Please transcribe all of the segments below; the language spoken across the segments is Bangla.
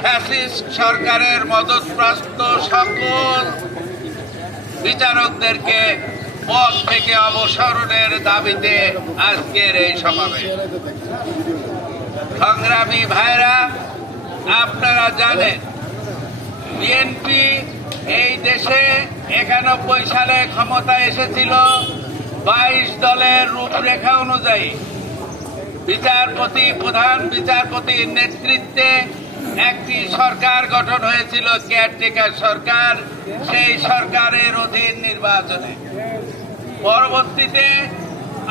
ফ্যাসিস্ট সরকারের মদতপ্রাপ্ত সকল বিচারকদেরকে পদ থেকে অবসরণের দাবিতে আজকের এই সমাবেশ। সংগ্রামী ভাইরা, আপনারা জানেন বিএনপি এই দেশে একানব্বই সালে ক্ষমতা এসেছিল বাইশ দলের রূপরেখা অনুযায়ী। বিচারপতি, প্রধান বিচারপতির নেতৃত্বে একটি সরকার গঠন হয়েছিল কেয়ারটেকার সরকার, সেই সরকারের অধীন নির্বাচনে। পরবর্তীতে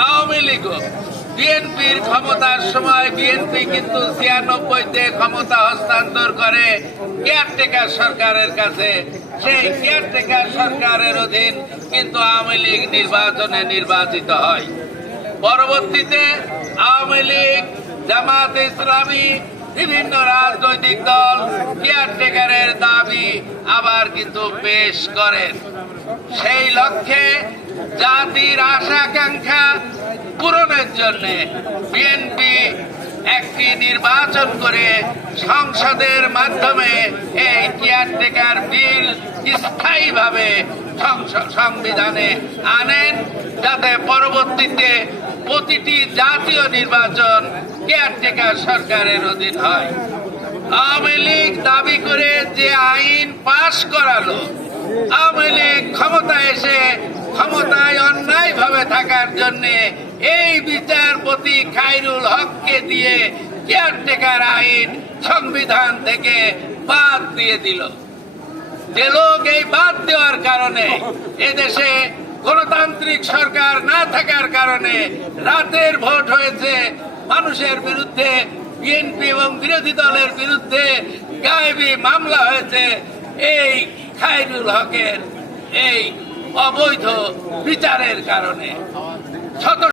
আওয়ামী লীগ বিএনপির ক্ষমতার সময় বিএনপি কিন্তু ছিয়ানব্বইতে ক্ষমতা হস্তান্তর করে কেয়ারটেকার সরকারের কাছে। সেই কেয়ারটেকার সরকারের অধীন কিন্তু আওয়ামী লীগ নির্বাচনে নির্বাচিত হয়। পরবর্তীতে আওয়ামী লীগ জামাত ইসলামী বিভিন্ন রাজনৈতিক দল কেয়ারটেকারের দাবি আবার কিন্তু পেশ করেন। সেই লক্ষ্যে জাতির আশা আকাঙ্ক্ষা পূরণের জন্য বিএনপি একটি নির্বাচন করে সংসদের মাধ্যমে এই কেয়ারটেকার বিল স্থায়ীভাবে সংবিধানে আনেন, যাতে পরবর্তীতে প্রতিটি জাতীয় নির্বাচন কেয়ারটেকার সরকারের অধীন হয়। আওয়ামী লীগ দাবি করে যে আইন পাশ করালো, আওয়ামী লীগ ক্ষমতায় এসে ক্ষমতায় অন্যায় ভাবে থাকার জন্য এই বিচারপতি খাইরুল হককে দিয়ে কেয়ারটেকার আইন সংবিধান থেকে বাদ দিয়ে দিল। যে লোক এই বাদ দেওয়ার কারণে এদেশে গণতান্ত্রিক সরকার না থাকার কারণে রাতের ভোট হয়েছে। মানুষের বিরুদ্ধে বিএনপি এবং বিরোধী দলের বিরুদ্ধে গায়েবী মামলা হয়েছে। এই খায়রুল হকের এই অবৈধ বিচারের কারণে। শত